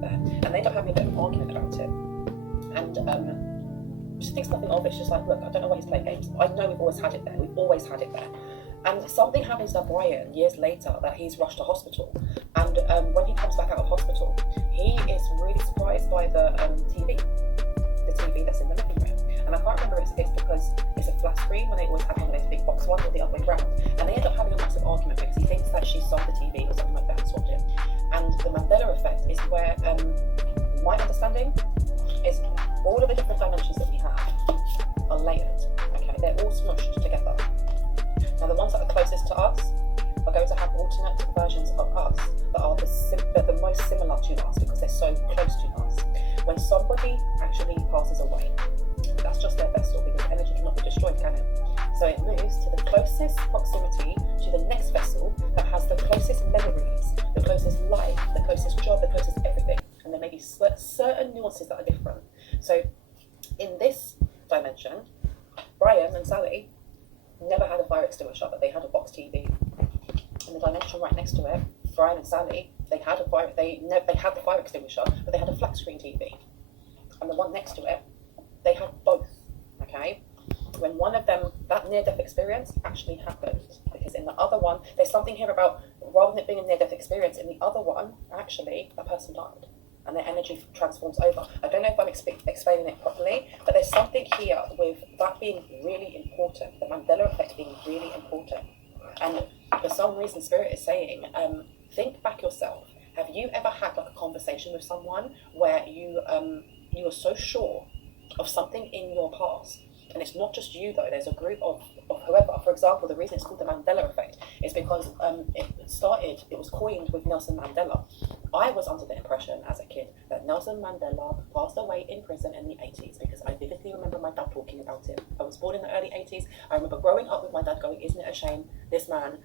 there, and they end up having a bit of an argument about it. And she thinks nothing of it. She's just like, look, I don't know why he's playing games. I know we've always had it there. We've always had it there. And something happens to Brian years later that he's rushed to hospital. And when he comes back out of hospital, he is really surprised by the TV that's in the living room. And I can't remember if it's because it's a flat screen when they always have one of those big box ones, or the other way round. And they end up having a massive argument because he thinks that she sold the TV or something like that and swapped it. And the Mandela effect is where my understanding is all of the different dimensions that we have are layered. Okay, they're all smushed together. Now, the ones that are closest to us are going to have alternate versions of us that are the most similar to us because they're so close to us. When somebody actually passes away, that's just their vessel because energy cannot be destroyed, can it? So it moves to the closest proximity to the next vessel that has the closest memories, the closest life, the closest job, the closest everything. And there may be certain nuances that are different. So in this dimension, Brian and Sally never had a fire extinguisher, but they had a box TV. In the dimension right next to it, Brian and Sally, they had the fire extinguisher, but they had a flat screen TV. And the one next to it, they had both. Okay? When one of them, that near-death experience actually happened, because in the other one, there's something here about, rather than it being a near-death experience, in the other one, actually, a person died. And their energy transforms over. I don't know if I'm explaining it properly, but there's something here with that being really important, the Mandela effect being really important. And for some reason, Spirit is saying, think back yourself. Have you ever had like a conversation with someone where you were so sure of something in your past? And it's not just you though, there's a group of whoever. For example, the reason it's called the Mandela effect is because it was coined with Nelson Mandela. I was under the impression as a kid that Nelson Mandela passed away in prison in the 80s because I vividly remember my dad talking about it. I was born in the early 80s. I remember growing up with my dad going, isn't it a shame, this man,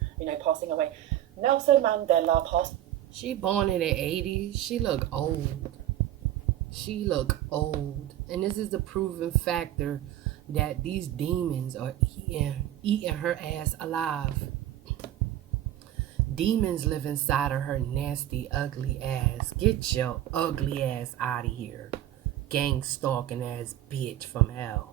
passing away. Nelson Mandela passed. She born in the 80s. She look old. And this is the proven factor that these demons are eating her ass alive. Demons live inside of her nasty, ugly ass. Get your ugly ass out of here. Gang stalking ass bitch from hell.